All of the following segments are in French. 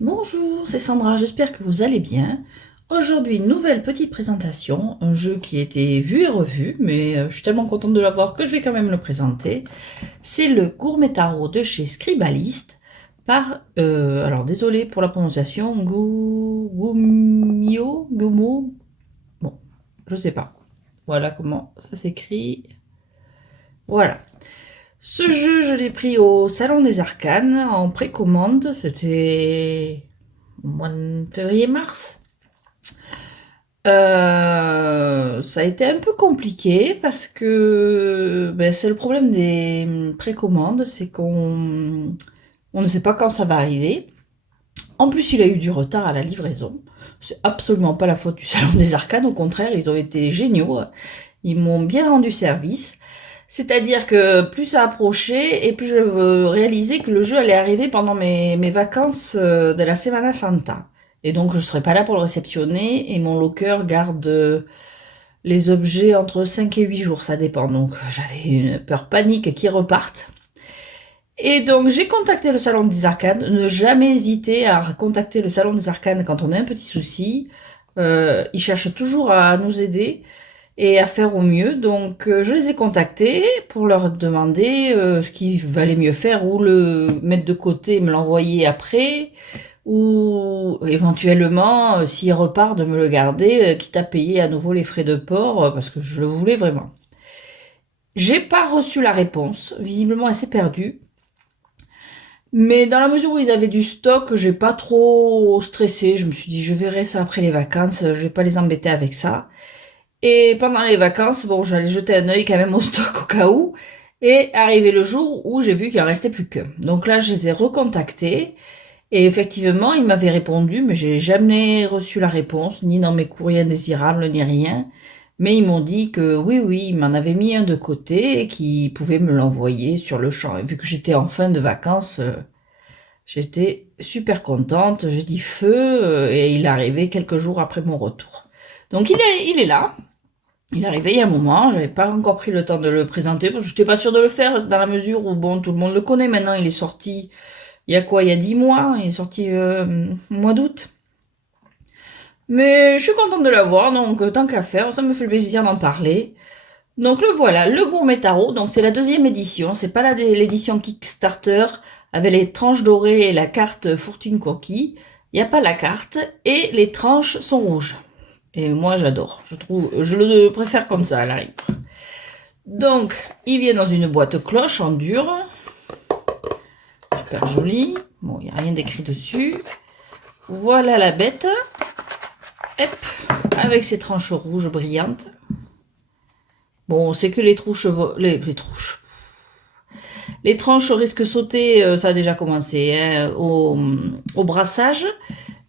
Bonjour, c'est Sandra, j'espère que vous allez bien. Aujourd'hui, nouvelle petite présentation, un jeu qui a été vu et revu, mais je suis tellement contente de l'avoir que je vais quand même le présenter. C'est le Gourmet Tarot de chez Scribalist par, alors désolé pour la prononciation, Gumo, bon, je sais pas. Voilà comment ça s'écrit. Voilà. Ce jeu, je l'ai pris au Salon des Arcanes en précommande, c'était au mois de février-mars. Ça a été un peu compliqué parce que c'est le problème des précommandes, c'est qu'on ne sait pas quand ça va arriver. En plus, il a eu du retard à la livraison. C'est absolument pas la faute du Salon des Arcanes, au contraire, ils ont été géniaux. Ils m'ont bien rendu service. C'est-à-dire que plus ça approchait et plus je réalisais que le jeu allait arriver pendant mes vacances de la Semana Santa. Et donc je ne serai pas là pour le réceptionner et mon locker garde les objets entre 5 et 8 jours, ça dépend. Donc j'avais une peur panique qu'ils repartent. Et donc j'ai contacté le Salon des Arcanes, ne jamais hésiter à contacter le Salon des Arcanes quand on a un petit souci. Ils cherchent toujours à nous aider et à faire au mieux. Donc je les ai contactés pour leur demander ce qu'il valait mieux faire, ou le mettre de côté et me l'envoyer après, ou éventuellement s'il repart de me le garder, quitte à payer à nouveau les frais de port, parce que je le voulais vraiment. J'ai pas reçu la réponse, visiblement elle s'est perdue. Mais dans la mesure où ils avaient du stock, j'ai pas trop stressé. Je me suis dit je verrai ça après les vacances, je vais pas les embêter avec ça. Et pendant les vacances, bon, j'allais jeter un œil quand même au stock au cas où. Et arrivé le jour où j'ai vu qu'il en restait plus que. Donc là, je les ai recontactés. Et effectivement, ils m'avaient répondu, mais j'ai jamais reçu la réponse, ni dans mes courriers indésirables, ni rien. Mais ils m'ont dit que oui, ils m'en avaient mis un de côté et qu'ils pouvaient me l'envoyer sur le champ. Et vu que j'étais en fin de vacances, j'étais super contente. J'ai dit feu, et il est arrivé quelques jours après mon retour. Donc il est là. Il est arrivé il y a un moment, j'avais pas encore pris le temps de le présenter parce que j'étais pas sûre de le faire dans la mesure où bon, tout le monde le connaît maintenant, il est sorti il y a quoi, il y a 10 mois, il est sorti au mois d'août. Mais je suis contente de l'avoir, donc tant qu'à faire, ça me fait plaisir d'en parler. Donc le voilà, le Gourmet Tarot, donc c'est la deuxième édition, c'est pas l'édition Kickstarter avec les tranches dorées et la carte Fortune Cookie. Il n'y a pas la carte et les tranches sont rouges. Et moi j'adore, je le préfère comme ça à la rigueur. Donc, il vient dans une boîte cloche en dur. Super joli. Bon, il n'y a rien d'écrit dessus. Voilà la bête. Hop, avec ses tranches rouges brillantes. Bon, c'est que les trouches... Les trouches. Les tranches risquent de sauter, ça a déjà commencé, hein, au brassage.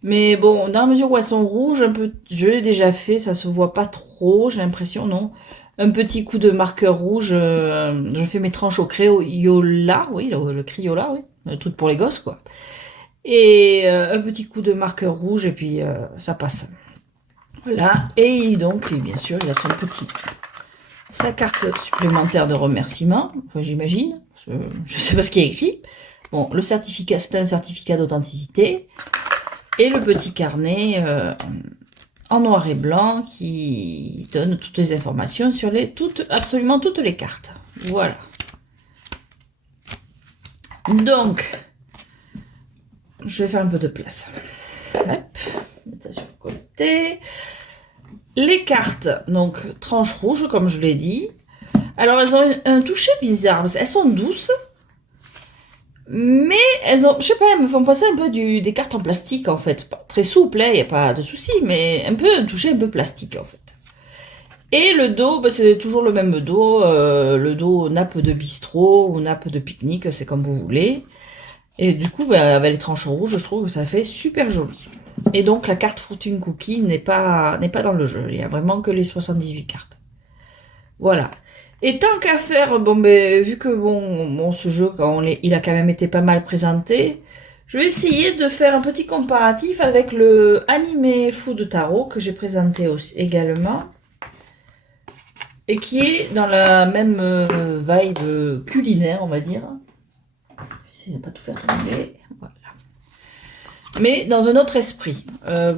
Mais bon, dans la mesure où elles sont rouges, un peu, je l'ai déjà fait, ça se voit pas trop, j'ai l'impression, non. Un petit coup de marqueur rouge, je fais mes tranches au Crayola, oui, le Crayola, oui, tout pour les gosses, quoi. Et un petit coup de marqueur rouge, et puis ça passe. Voilà, et donc, bien sûr, il a sa carte supplémentaire de remerciement, enfin j'imagine, je sais pas ce qui est écrit. Bon, le certificat, c'est un certificat d'authenticité. Et le petit carnet en noir et blanc qui donne toutes les informations sur absolument toutes les cartes. Voilà. Donc, je vais faire un peu de place. Hop, mettre ça sur le côté. Les cartes, donc tranche rouge, comme je l'ai dit. Alors, elles ont un toucher bizarre. Elles sont douces. Mais elles ont, je sais pas, elles me font passer un peu des cartes en plastique en fait. Pas très souple, il n'y a pas de souci, mais un peu un toucher un peu plastique en fait. Et le dos, c'est toujours le même dos, le dos nappe de bistrot ou nappe de pique-nique, c'est comme vous voulez. Et du coup, avec les tranches rouges, je trouve que ça fait super joli. Et donc la carte Fortune Cookie n'est pas dans le jeu, il y a vraiment que les 78 cartes. Voilà. Et tant qu'à faire, vu que ce jeu, il a quand même été pas mal présenté, je vais essayer de faire un petit comparatif avec le animé Food Tarot que j'ai présenté aussi, également. Et qui est dans la même vibe culinaire, on va dire. Je vais essayer de ne pas tout faire tomber. Voilà. mais dans un autre esprit.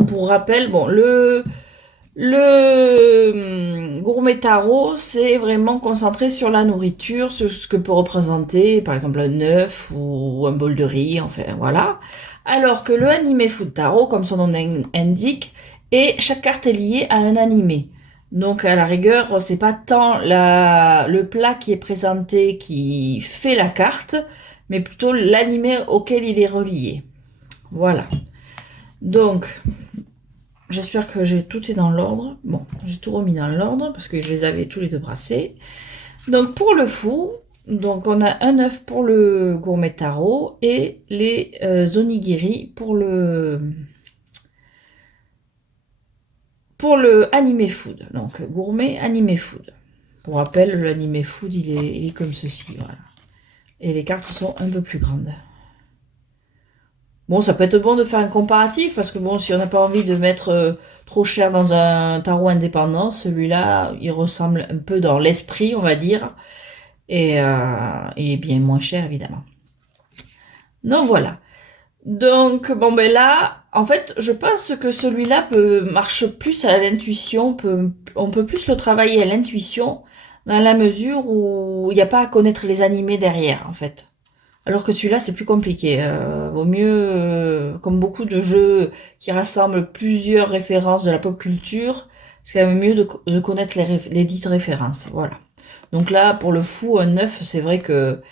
Pour rappel, bon, le gourmet tarot, c'est vraiment concentré sur la nourriture, sur ce que peut représenter, par exemple, un œuf ou un bol de riz, enfin, voilà. Alors que le animé food tarot, comme son nom indique, et chaque carte est liée à un animé. Donc, à la rigueur, c'est pas tant le plat qui est présenté qui fait la carte, mais plutôt l'animé auquel il est relié. Voilà. Donc, j'espère que j'ai tout est dans l'ordre. Bon, j'ai tout remis dans l'ordre parce que je les avais tous les deux brassés. Donc pour le fou, donc on a un œuf pour le gourmet taro et les onigiri pour le anime food. Donc gourmet anime food. Pour rappel, l'anime food il est comme ceci, voilà. Et les cartes sont un peu plus grandes. Bon, ça peut être bon de faire un comparatif, parce que bon, si on n'a pas envie de mettre trop cher dans un tarot indépendant, celui-là, il ressemble un peu dans l'esprit, on va dire, et il est bien moins cher, évidemment. Donc voilà. Donc, bon, ben là, en fait, je pense que celui-là marche plus à l'intuition, on peut plus le travailler à l'intuition, dans la mesure où il n'y a pas à connaître les animés derrière, en fait. Alors que celui-là, c'est plus compliqué. Vaut mieux, comme beaucoup de jeux qui rassemblent plusieurs références de la pop culture, c'est quand même mieux de connaître les dites références. Voilà. Donc là, pour le fou, un œuf, c'est vrai que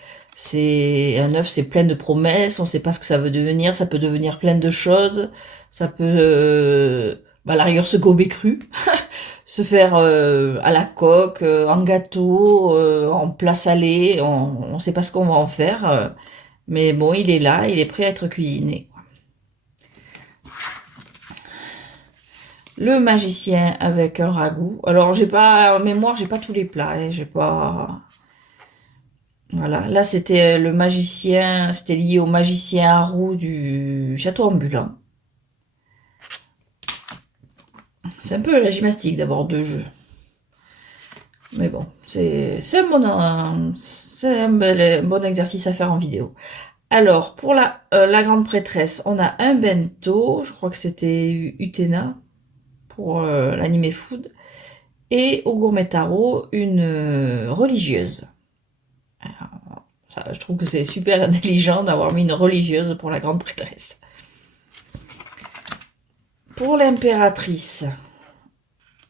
un œuf, c'est plein de promesses. On sait pas ce que ça veut devenir. Ça peut devenir plein de choses. Ça peut, à la rigueur, se gober cru, se faire à la coque, en gâteau, en plat salé. On sait pas ce qu'on va en faire. Mais bon, il est là, il est prêt à être cuisiné. Le magicien avec un ragoût. Alors, j'ai pas, en mémoire, j'ai pas tous les plats, hein, j'ai pas. Voilà. Là, c'était le magicien, c'était lié au magicien à roue du château ambulant. C'est un peu la gymnastique d'avoir deux jeux. Mais bon, c'est un bon exercice à faire en vidéo. Alors, pour la grande prêtresse, on a un bento, je crois que c'était Utena pour l'anime food. Et au gourmet tarot, une religieuse. Alors, ça, je trouve que c'est super intelligent d'avoir mis une religieuse pour la grande prêtresse. Pour l'impératrice,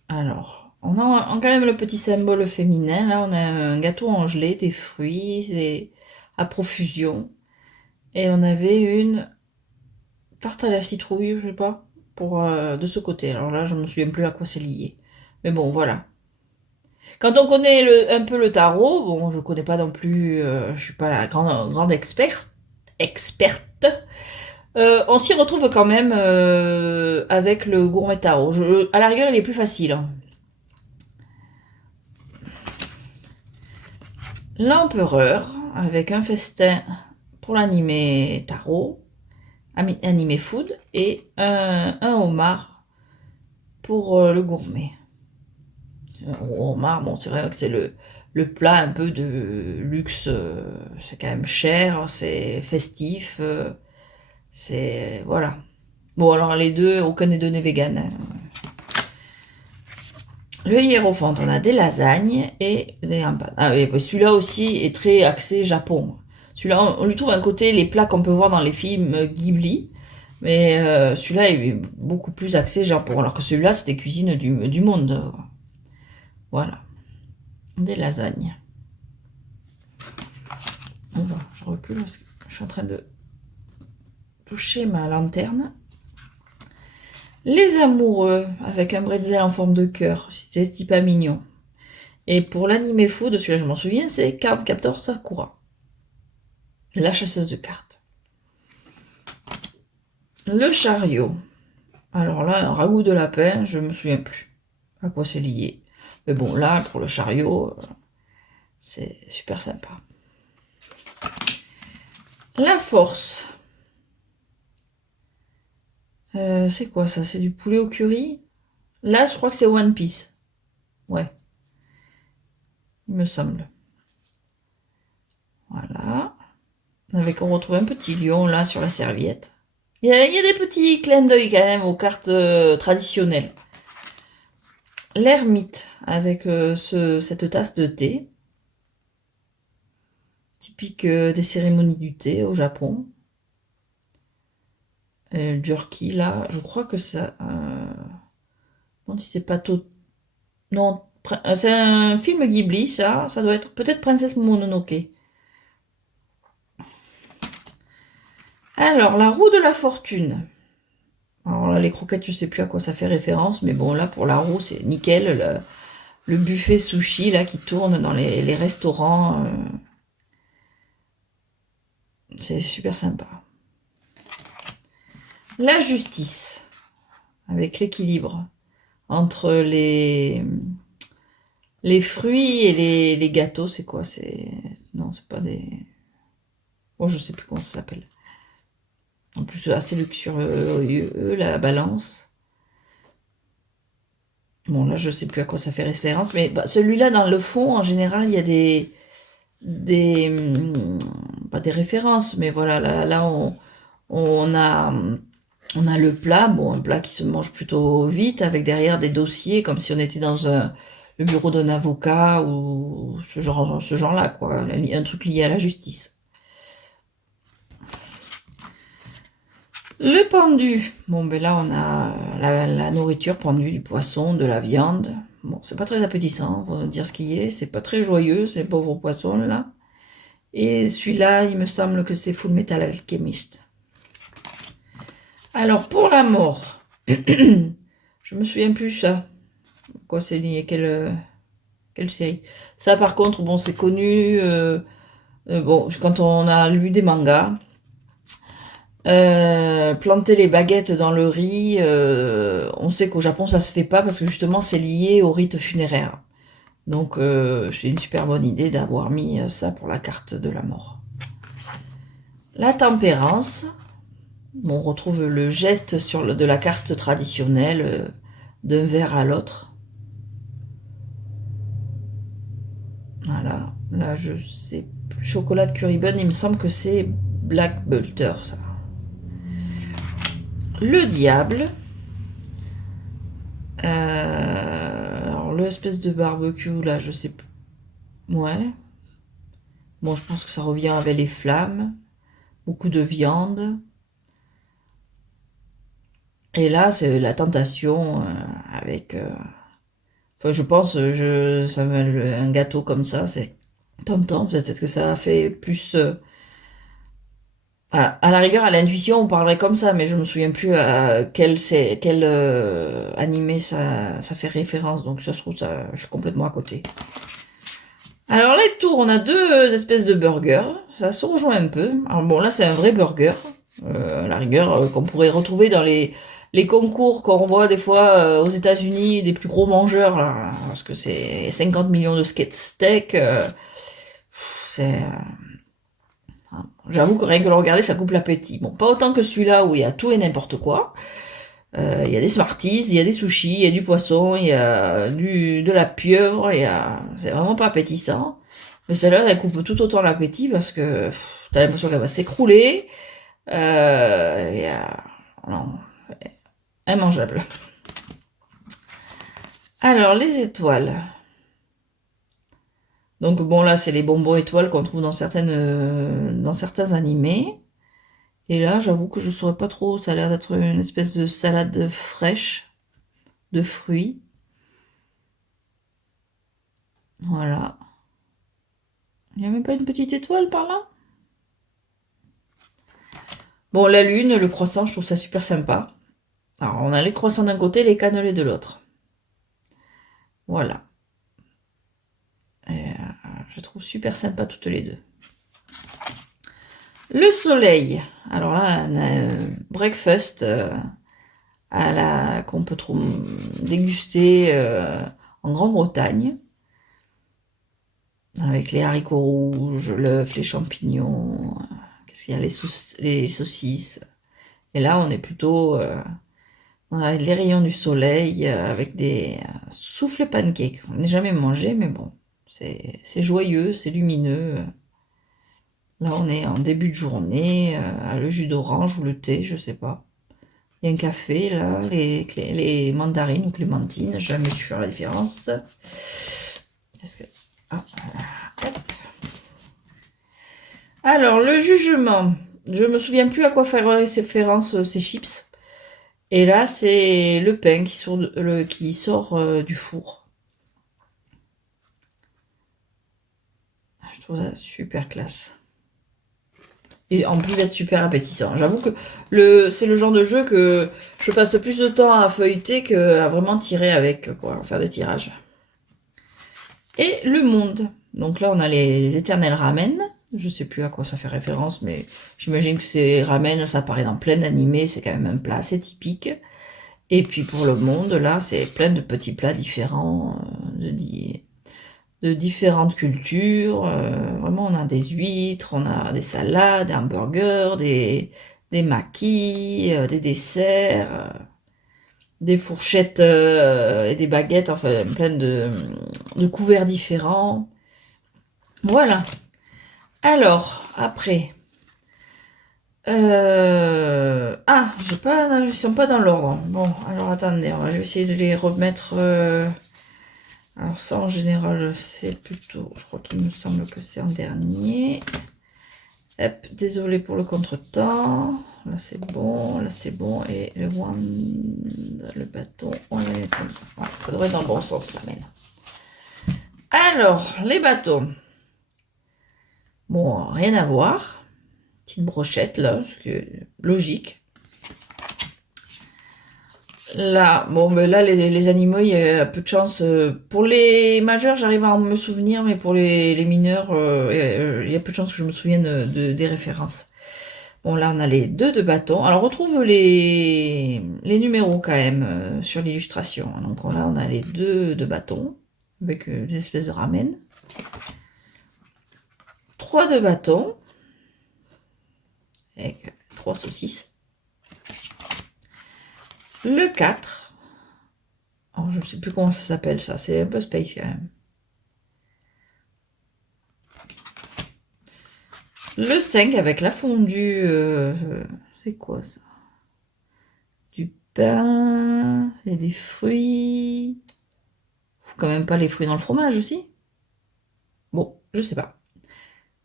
alors, on a quand même le petit symbole féminin. Là, on a un gâteau en gelée, des fruits à profusion. Et on avait une tarte à la citrouille, je sais pas, de ce côté. Alors là, je me souviens plus à quoi c'est lié. Mais bon, voilà. Quand on connaît un peu le tarot, bon, je connais pas non plus, je suis pas la grande experte. On s'y retrouve quand même avec le gourmet tarot. À la rigueur, il est plus facile, hein. L'empereur avec un festin pour l'animé tarot, animé food, et un homard pour le gourmet. Homard, bon, c'est vrai que c'est le plat un peu de luxe, c'est quand même cher, c'est festif, c'est. Voilà. Bon, alors les deux, aucun des deux n'est vegan, hein. Le hiérophante, on a des lasagnes et des empanadas. Ah oui, celui-là aussi est très axé Japon. Celui-là, on lui trouve un côté les plats qu'on peut voir dans les films Ghibli, mais celui-là est beaucoup plus axé Japon, alors que celui-là, c'est des cuisines du monde. Voilà. Des lasagnes. Je recule parce que je suis en train de toucher ma lanterne. Les amoureux avec un bretzel en forme de cœur, c'était pas mignon. Et pour l'anime food, celui-là je m'en souviens, c'est Card Captor Sakura, la chasseuse de cartes. Le chariot. Alors là, un ragoût de lapin, je me souviens plus à quoi c'est lié. Mais bon, là, pour le chariot, c'est super sympa. La force. C'est quoi ça? C'est du poulet au curry? Là, je crois que c'est One Piece. Ouais, il me semble. Voilà. On retrouve un petit lion là sur la serviette. Il y a des petits clins d'œil quand même aux cartes traditionnelles. L'ermite avec cette tasse de thé, typique des cérémonies du thé au Japon. Le jerky là, je crois que ça. Je me demande si c'est pas tout. Non, c'est un film Ghibli ça. Ça doit être peut-être Princesse Mononoke. Alors, la roue de la fortune. Alors là, les croquettes, je sais plus à quoi ça fait référence, mais bon, là, pour la roue, c'est nickel. Le buffet sushi, là, qui tourne dans les restaurants. C'est super sympa. La justice, avec l'équilibre entre les fruits et les gâteaux, c'est quoi? Non, c'est pas des... Bon, je sais plus comment ça s'appelle. En plus, assez luxurieux, la balance. Bon, là, je sais plus à quoi ça fait référence, mais bah, celui-là, dans le fond, en général, il y a pas des références, mais voilà, là on a, on a le plat, bon, un plat qui se mange plutôt vite, avec derrière des dossiers, comme si on était dans le bureau d'un avocat ou ce genre-là, quoi, un truc lié à la justice. Le pendu. Bon, ben là, on a la nourriture pendue, du poisson, de la viande. Bon, c'est pas très appétissant, on va dire ce qui est. C'est pas très joyeux, ces pauvres poissons, là. Et celui-là, il me semble que c'est Full Metal Alchemist. Alors, pour la mort, je me souviens plus ça. Quoi c'est lié, quelle série? Ça, par contre, bon, c'est connu. Bon, quand on a lu des mangas, planter les baguettes dans le riz, on sait qu'au Japon ça se fait pas parce que justement c'est lié au rite funéraire. Donc c'est une super bonne idée d'avoir mis ça pour la carte de la mort. La tempérance, bon, on retrouve le geste de la carte traditionnelle d'un verre à l'autre. Voilà, là je sais, chocolat de curry bun, il me semble que c'est Black Butter ça. Le diable. Alors l'espèce de barbecue là, je sais plus. Ouais. Bon, je pense que ça revient avec les flammes. Beaucoup de viande. Et là, c'est la tentation avec. Enfin, je pense, un gâteau comme ça, c'est tentant. Peut-être que ça a fait plus. À la rigueur, à l'intuition, on parlerait comme ça, mais je me souviens plus à quel animé ça fait référence. Donc, ça se trouve, ça, je suis complètement à côté. Alors là, tour, on a deux espèces de burgers. Ça se rejoint un peu. Alors bon, là, c'est un vrai burger. À la rigueur, qu'on pourrait retrouver dans les concours qu'on voit des fois aux États-Unis, des plus gros mangeurs, là, parce que c'est 50 millions de steaks. C'est. J'avoue que rien que le regarder, ça coupe l'appétit. Bon, pas autant que celui-là où il y a tout et n'importe quoi. Il y a des Smarties, il y a des sushis, il y a du poisson, il y a de la pieuvre, c'est vraiment pas appétissant. Mais celle-là, elle coupe tout autant l'appétit parce que t'as l'impression qu'elle va s'écrouler. Non, immangeable. Alors, les étoiles. Donc bon, là, c'est les bonbons étoiles qu'on trouve dans certains animés. Et là, j'avoue que je saurais pas trop. Ça a l'air d'être une espèce de salade fraîche de fruits. Voilà. Il n'y a même pas une petite étoile par là? Bon, la lune, le croissant, je trouve ça super sympa. Alors, on a les croissants d'un côté, les cannelés de l'autre. Voilà. Et, je trouve super sympa toutes les deux. Le soleil. Alors là, on a un breakfast qu'on peut déguster en Grande-Bretagne. Avec les haricots rouges, l'œuf, les champignons. Qu'est-ce qu'il y a? Les saucisses. Et là, on est plutôt dans les rayons du soleil avec des soufflés pancakes. On n'a jamais mangé, mais bon, c'est joyeux, c'est lumineux. Là, on est en début de journée, le jus d'orange ou le thé, je sais pas. Il y a un café, là, les mandarines ou clémentines, j'ai jamais su faire la différence. Est-ce que... Ah, hop. Alors, le jugement. Je me souviens plus à quoi faire référence ces chips. Et là, c'est le pain qui sort du four. Je trouve ça super classe. Et en plus d'être super appétissant. J'avoue que c'est le genre de jeu que je passe plus de temps à feuilleter qu'à vraiment tirer avec, quoi, faire des tirages. Et le monde. Donc là, on a les éternels ramen. Je sais plus à quoi ça fait référence, mais j'imagine que c'est ramen, ça apparaît dans plein d'animés, c'est quand même un plat assez typique. Et puis pour le monde, là, c'est plein de petits plats différents, de différentes cultures. Vraiment, on a des huîtres, on a des salades, des hamburgers, des maquis, des desserts, des fourchettes et des baguettes, enfin plein de couverts différents. Voilà. Alors, après. J'ai pas, ils sont pas dans l'ordre. Bon, alors attendez, je vais essayer de les remettre. Alors ça, en général, c'est plutôt... Je crois qu'il me semble que c'est en dernier. Hop, désolé pour le contretemps. Là, c'est bon. Là, c'est bon. Et le bâton, on va le mettre comme ça. Voilà, ça devrait être dans le bon sens, là, maintenant. Alors, les bâtons. Bon, rien à voir. Petite brochette, là, ce qui est logique. Là, bon, ben là, les animaux, il y a peu de chance. Pour les majeurs, j'arrive à me souvenir, mais pour les mineurs, il y a peu de chance que je me souvienne des références. Bon, là, on a les deux de bâton. Alors, on retrouve les numéros quand même sur l'illustration. Donc là, on a les deux de bâton avec des espèces de ramen. 3 de bâton avec 3 saucisses. Le 4. Alors, je ne sais plus comment ça s'appelle, ça. C'est un peu space, quand même. Le 5 avec la fondue. C'est quoi, ça? Du pain. Et des fruits. Faut quand même pas les fruits dans le fromage, aussi. Bon, je sais pas.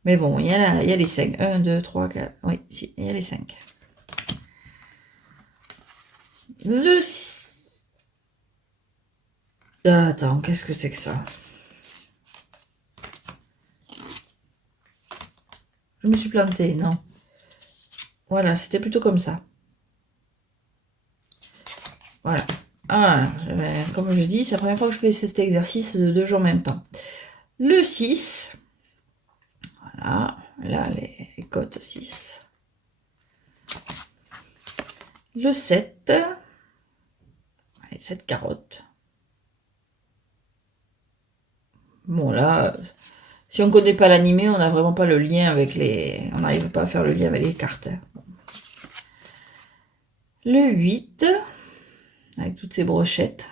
Mais bon, il y a les 5. 1, 2, 3, 4. Oui, si, il y a les 5. Le 6. Attends, qu'est-ce que c'est que ça? Je me suis plantée, non. Voilà, c'était plutôt comme ça. Voilà. Ah, comme je dis, c'est la première fois que je fais cet exercice de 2 jours en même temps. Le 6. Voilà. Là, les côtes 6. Le 7. Allez, 7 carottes. Bon, là, si on ne connaît pas l'animé, on n'a vraiment pas le lien avec les... On n'arrive pas à faire le lien avec les cartes. Le 8, avec toutes ces brochettes.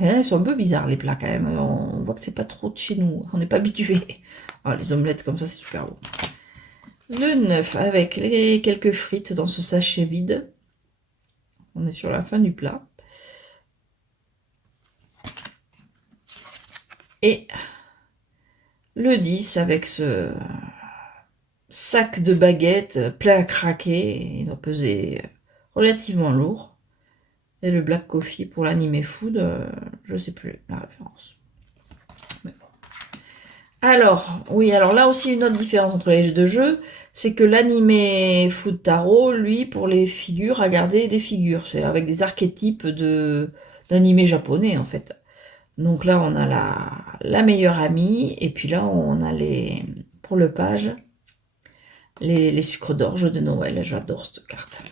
Et là, ils sont un peu bizarres, les plats, quand même. On voit que c'est pas trop de chez nous. On n'est pas habitué. Oh, les omelettes, comme ça, c'est super beau. Le 9, avec les quelques frites dans ce sachet vide. On est sur la fin du plat. Et le 10 avec ce sac de baguettes plein à craquer. Il doit peser relativement lourd. Et le Black Coffee pour l'animé food, je sais plus la référence. Mais bon. Alors, oui, alors là aussi une autre différence entre les deux jeux, c'est que l'animé food tarot, lui, pour les figures, a gardé des figures. C'est avec des archétypes d'animé japonais, en fait. Donc là, on a la meilleure amie, et puis là, on a pour le page, les sucres d'orge de Noël. J'adore cette carte.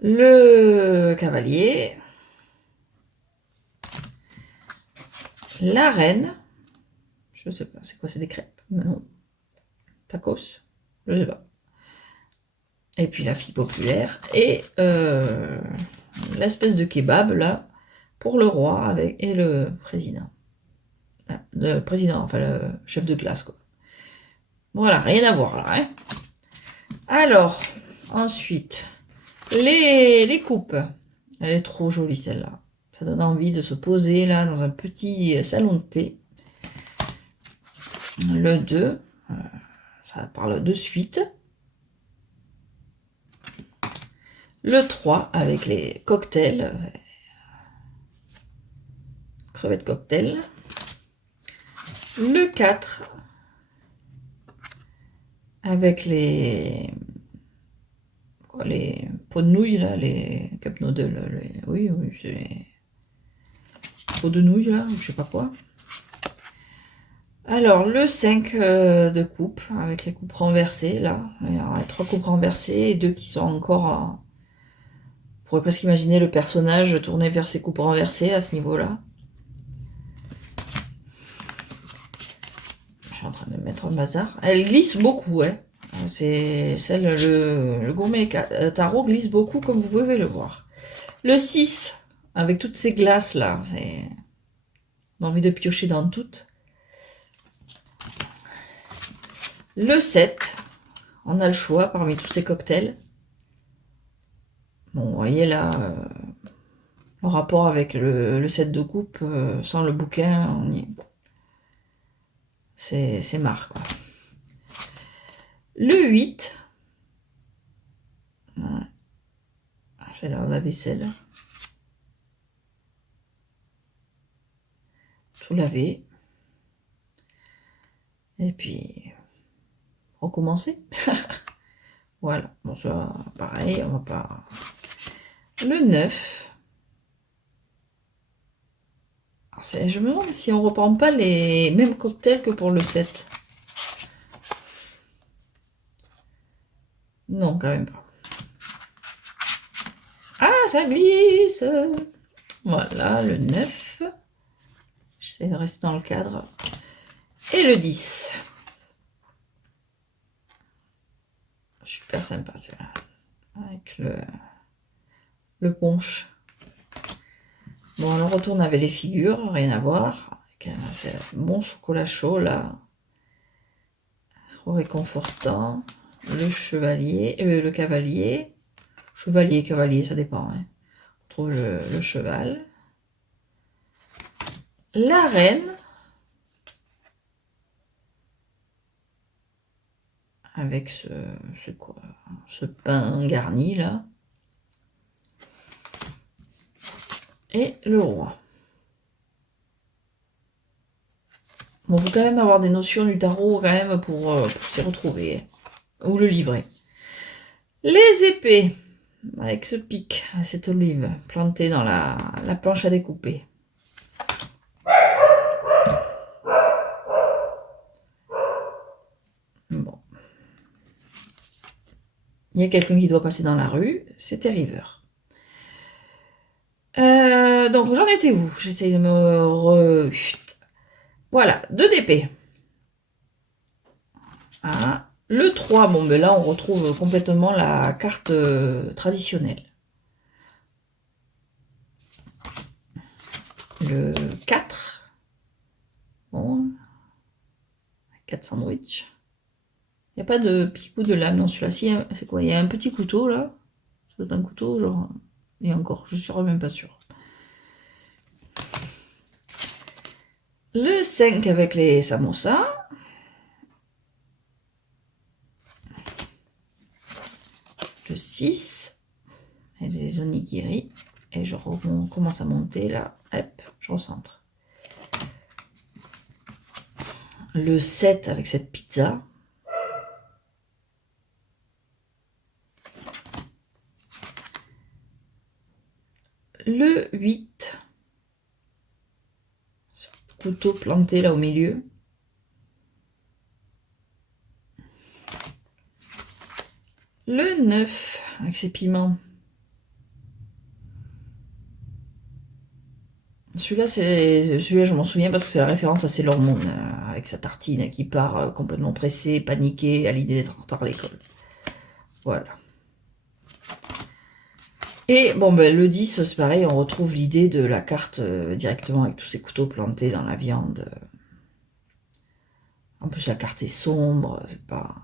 Le cavalier. La reine. Je sais pas, c'est quoi, c'est des crêpes? Non. Tacos? Je sais pas. Et puis la fille populaire. Et l'espèce de kebab, là, pour le roi et le président. Le président, enfin le chef de classe, quoi. Voilà, rien à voir là. Hein. Alors, ensuite, les coupes. Elle est trop jolie celle-là. Ça donne envie de se poser là dans un petit salon de thé. Le 2, ça parle de suite. Le 3 avec les cocktails. Crevettes cocktail. Le 4 avec les pots de nouilles là, les cup noodles, oui, c'est les pots de nouilles là, je sais pas quoi. Alors le 5 de coupe avec les coupes renversées là, il y a 3 coupes renversées et 2 qui sont encore on pourrait presque imaginer le personnage tourné vers ses coupes renversées à ce niveau là. Je suis en train de mettre un bazar. Elle glisse beaucoup, hein. C'est celle, le gourmet tarot glisse beaucoup, comme vous pouvez le voir. Le 6, avec toutes ces glaces là, on a envie de piocher dans toutes. Le 7, on a le choix parmi tous ces cocktails. Bon, vous voyez là, le rapport avec le set de coupe, sans le bouquin, on y... c'est marre, quoi. Le 8, c'est la vaisselle. Tout laver. Et puis, recommencer. Voilà. Bon, ça, pareil, on va pas... Le 9. Alors, je me demande si on reprend pas les mêmes cocktails que pour le 7. Non, quand même pas. Ah, ça glisse. Voilà, le 9. J'essaie de rester dans le cadre. Et le 10. Super sympa celui-là. Avec le punch. Bon, on retourne avec les figures, rien à voir. C'est un bon chocolat chaud là. Réconfortant. Le chevalier, le cavalier. Chevalier, cavalier, ça dépend. Hein. On trouve le cheval. La reine. Avec ce pain garni là. Et le roi. Bon, faut quand même avoir des notions du tarot quand même pour s'y retrouver. Ou le livret. Les épées. Avec ce pic, cette olive plantée dans la planche à découper. Bon. Il y a quelqu'un qui doit passer dans la rue. C'était River. Donc j'en étais où? J'essaie de me... Voilà, 2 d'épée. Ah, le 3, bon ben là on retrouve complètement la carte traditionnelle. Le 4. Bon. 4 sandwichs. Il n'y a pas de picou de lame dans celui-là. C'est quoi? Il y a un petit couteau là. C'est un couteau, genre. Et encore, je suis même pas sûre. Le 5 avec les samosas. Le 6 et des onigiri. Et on commence à monter là. Hop, je recentre. Le 7 avec cette pizza. Le 8. Ce couteau planté là au milieu. Le 9 avec ses piments. Celui-là, je m'en souviens parce que c'est la référence à Sailor Moon, avec sa tartine qui part complètement pressée, paniquée, à l'idée d'être en retard à l'école. Voilà. Et bon, ben, le 10, c'est pareil, on retrouve l'idée de la carte directement avec tous ces couteaux plantés dans la viande. En plus, la carte est sombre, c'est pas...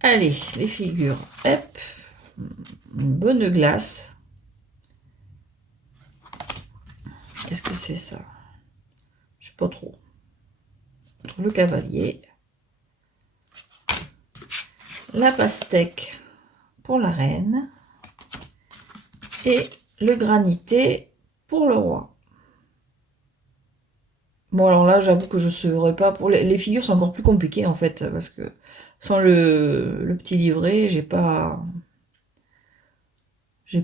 Allez, les figures. Hop. Une bonne glace. Qu'est-ce que c'est ça? Je sais pas trop. Le cavalier. La pastèque pour la reine. Et le granité pour le roi. Bon, alors là, j'avoue que je ne saurais pas. Pour les figures, c'est encore plus compliqué en fait, parce que sans le petit livret, j'ai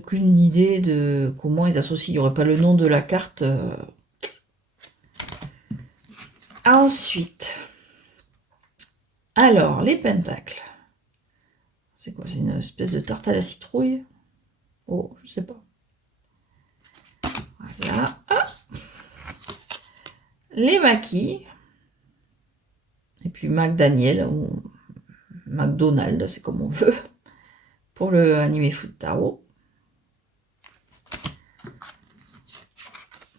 qu'une idée de comment ils associent. Il n'y aurait pas le nom de la carte. Ensuite, alors, les pentacles. C'est quoi? C'est une espèce de tarte à la citrouille? Oh, je sais pas. Voilà. Ah, les maquis. Et puis McDaniel ou McDonald, c'est comme on veut. Pour le animé foot tarot.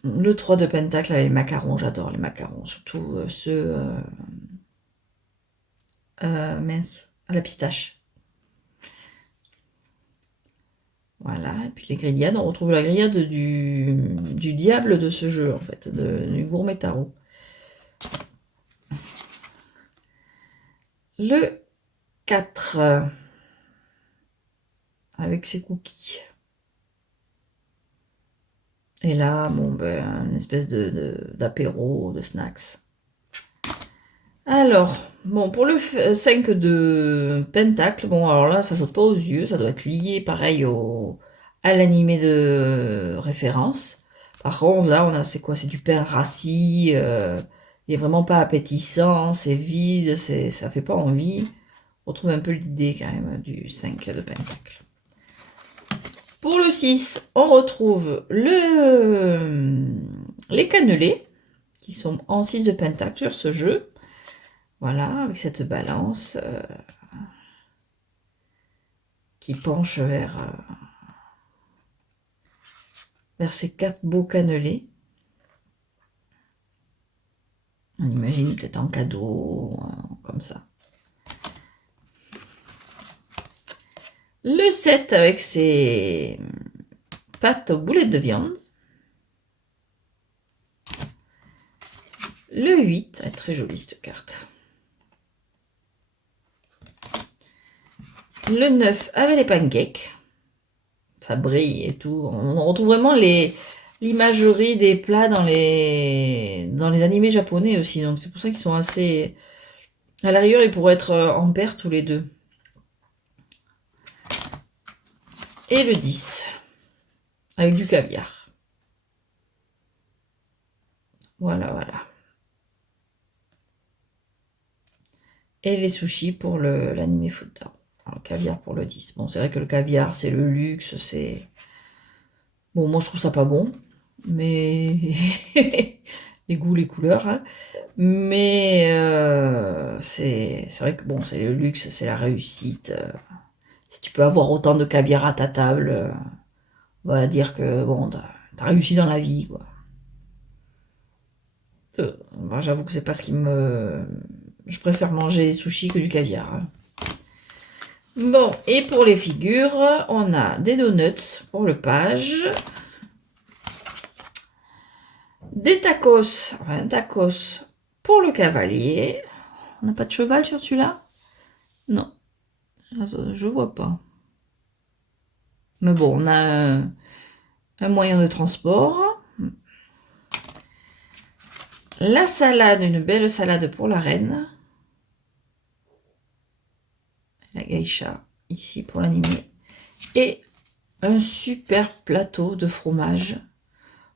Le 3 de pentacle avec les macarons, j'adore les macarons, surtout ceux mince, à la pistache. Voilà, et puis les grillades, on retrouve la grillade du diable de ce jeu, en fait, du gourmet tarot. Le 4, avec ses cookies. Et là, bon, ben, une espèce d'apéro, de snacks. Alors, bon, pour le 5 de pentacle, bon, alors là, ça saute pas aux yeux, ça doit être lié, pareil, à l'animé de référence. Par contre, là, on a, c'est quoi? C'est du pain rassis, il est vraiment pas appétissant, c'est vide, ça fait pas envie. On retrouve un peu l'idée, quand même, du 5 de pentacle. Pour le 6, on retrouve les cannelés, qui sont en 6 de pentacle sur ce jeu. Voilà, avec cette balance qui penche vers ces 4 beaux cannelés. On imagine peut-être en cadeau, comme ça. Le 7 avec ses pâtes aux boulettes de viande. Le 8, elle est très jolie cette carte. Le 9 avec les pancakes. Ça brille et tout. On retrouve vraiment l'imagerie des plats dans les animés japonais aussi. Donc c'est pour ça qu'ils sont assez... À la rigueur, ils pourraient être en paire tous les deux. Et le 10. Avec du caviar. Voilà, voilà. Et les sushis pour l'animé foot tarot. Alors, le caviar pour le 10. Bon, c'est vrai que le caviar, c'est le luxe, c'est... Bon, moi, je trouve ça pas bon. Mais... les goûts, les couleurs. Hein. Mais c'est vrai que, bon, c'est le luxe, c'est la réussite. Si tu peux avoir autant de caviar à ta table, on va dire que, bon, t'as réussi dans la vie, quoi. Moi, j'avoue que c'est pas ce qui me... Je préfère manger des sushis que du caviar. Hein. Bon, et pour les figures, on a des donuts pour le page. Des tacos, enfin un tacos pour le cavalier. On n'a pas de cheval sur celui-là? Non, je vois pas. Mais bon, on a un moyen de transport. La salade, une belle salade pour la reine. La geisha, ici pour l'animé. Et un super plateau de fromage.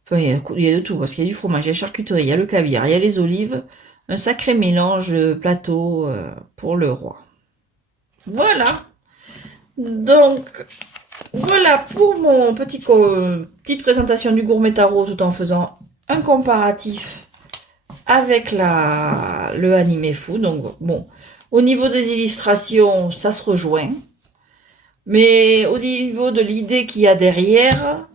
Enfin, il y a de tout, parce qu'il y a du fromage, il y a la charcuterie, il y a le caviar, il y a les olives. Un sacré mélange de plateau pour le roi. Voilà. Donc, voilà pour mon petite présentation du gourmet tarot, tout en faisant un comparatif avec le animé fou. Donc, bon, au niveau des illustrations, ça se rejoint. Mais au niveau de l'idée qu'il y a derrière,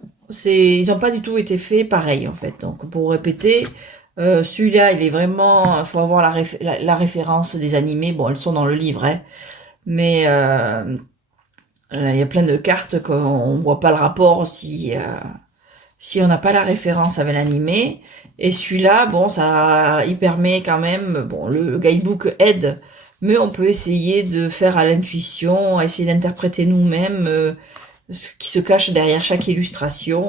ils n'ont pas du tout été faits pareil, en fait. Donc, pour répéter, Celui-là, il est vraiment, faut avoir la référence des animés. Bon, elles sont dans le livre, hein, mais il y a plein de cartes qu'on voit pas le rapport si on n'a pas la référence avec l'animé. Et celui-là, bon, ça, il permet quand même, bon, le guidebook aide, mais on peut essayer de faire à l'intuition, essayer d'interpréter nous-mêmes ce qui se cache derrière chaque illustration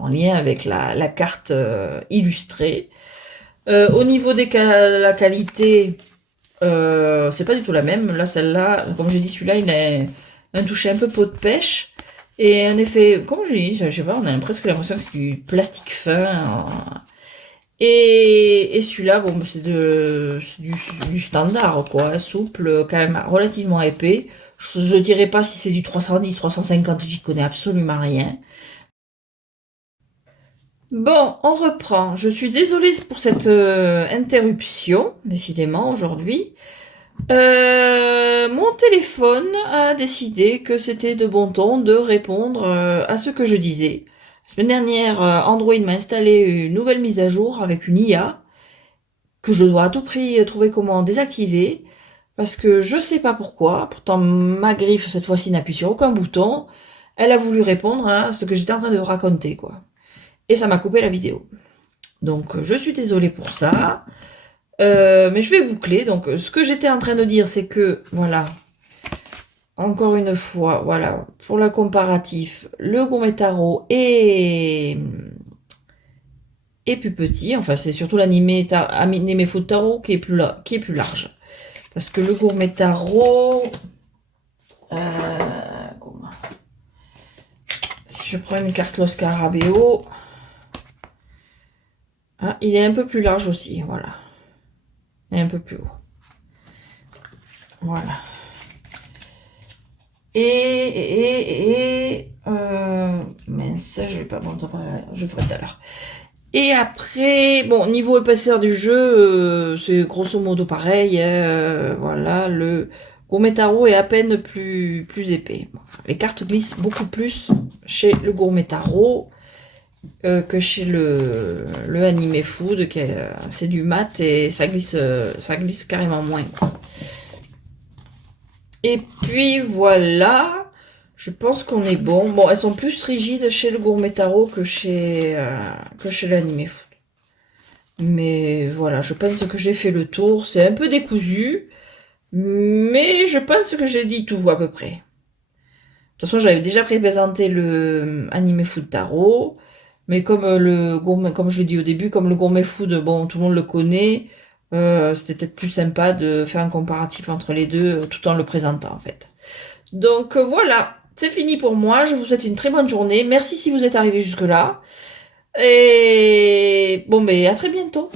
en lien avec la carte illustrée. Au niveau la qualité, c'est pas du tout la même. Là, celle-là, comme je dis, celui-là, il a un toucher un peu peau de pêche. Et un effet, comme je dis, je sais pas, on a presque l'impression que c'est du plastique fin. Et celui-là, bon, c'est du standard, quoi, souple, quand même relativement épais. Je dirais pas si c'est du 310, 350, j'y connais absolument rien. Bon, on reprend. Je suis désolée pour cette interruption, décidément, aujourd'hui. Mon téléphone a décidé que c'était de bon ton de répondre à ce que je disais. La semaine dernière, Android m'a installé une nouvelle mise à jour avec une IA que je dois à tout prix trouver comment désactiver parce que je sais pas pourquoi. Pourtant, ma griffe cette fois-ci n'appuie sur aucun bouton. Elle a voulu répondre à ce que j'étais en train de raconter, quoi. Et ça m'a coupé la vidéo. Donc, je suis désolée pour ça. Mais je vais boucler. Donc, ce que j'étais en train de dire, c'est que, voilà, encore une fois, voilà, pour le comparatif, le gourmet tarot est plus petit. Enfin, c'est surtout l'animé foot tarot qui est plus large. Parce que le gourmet tarot, comment si je prends une carte Los Scarabeo, ah, il est un peu plus large aussi, voilà. Et un peu plus haut. Voilà. Mince, je vais pas montrer, je ferai tout à l'heure. Et après, bon, niveau épaisseur du jeu, c'est grosso modo pareil, hein, voilà, le gourmet tarot est à peine plus épais. Bon, les cartes glissent beaucoup plus chez le gourmet tarot que chez le animé food, c'est du mat et ça glisse carrément moins. Et puis voilà, je pense qu'on est bon. Bon, elles sont plus rigides chez le gourmet tarot que chez l'animé food. Mais voilà, je pense que j'ai fait le tour. C'est un peu décousu, mais je pense que j'ai dit tout à peu près. De toute façon, j'avais déjà présenté le animé food tarot, mais comme je l'ai dit au début, comme le gourmet food, bon, tout le monde le connaît, c'était peut-être plus sympa de faire un comparatif entre les deux tout en le présentant en fait. Donc voilà, c'est fini pour moi. Je vous souhaite une très bonne journée. Merci si vous êtes arrivé jusque-là. Et bon, mais à très bientôt.